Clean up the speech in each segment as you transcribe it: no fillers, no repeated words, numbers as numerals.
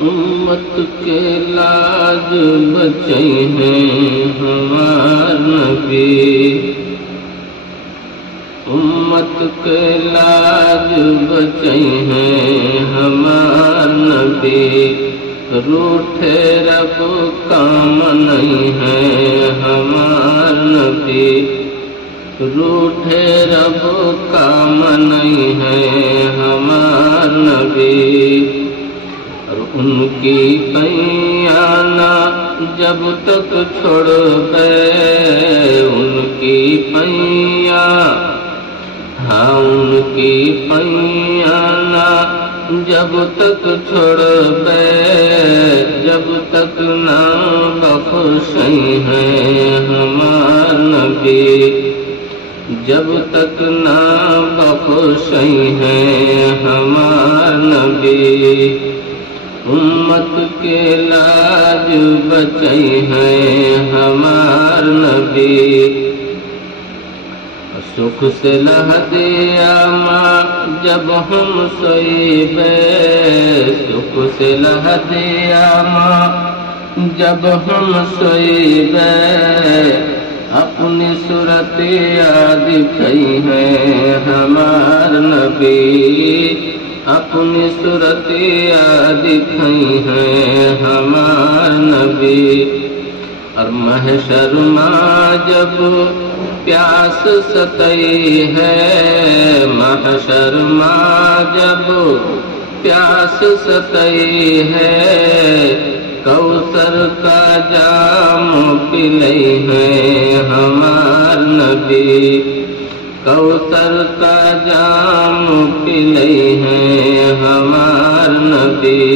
امت کے لاج بچئی ہیں ہمار نبی، امت کے لاج بچئی ہیں ہمار نبی، روٹھے رب کام نہیں ہے ہمار نبی، روٹھے رب کام نہیں ہے ہمار نبی، اور ان کی پیانا جب تک چھوڑ گئے، ان کی پیاں ہاں ان کی پیانا جب تک چھوڑ گئے، جب تک نہ بخشیں ہیں ہمار نبی، جب تک نہ بخشیں ہیں ہمار نبی، امت کے لاج بچئی ہیں ہمار نبی، سکھ سے لہ دیا ماں جب ہم سوئیبے، سکھ سے لہ دیا ماں جب ہم سوئیبے، اپنی صورت یاد دکھئی ہے ہمار نبی، اپنی صورت یاد دکھئی ہے ہمار نبی، اور محشر میں جب پیاس ستئی ہے، محشر میں جب پیاس ستئی ہے، کوثر کا جام پلئی ہے ہمار نبی، کوثر کا جام پلئی ہے ہمار نبی،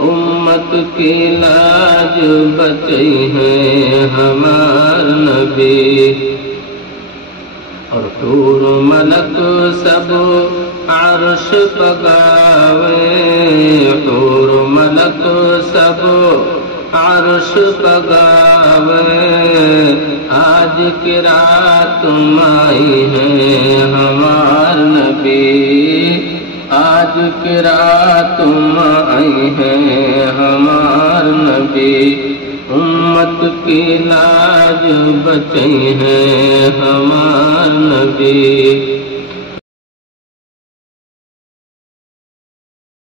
امت کی لاج بچئی ہے ہمار نبی، اور حور ملک سب عرش پگاوے، حور ملک سب عرش پگاوے، آج کی رات آئی ہے ہمار نبی، آج کی رات آئی ہے ہمار نبی، امت کی لاج بچئی ہے ہمار نبی۔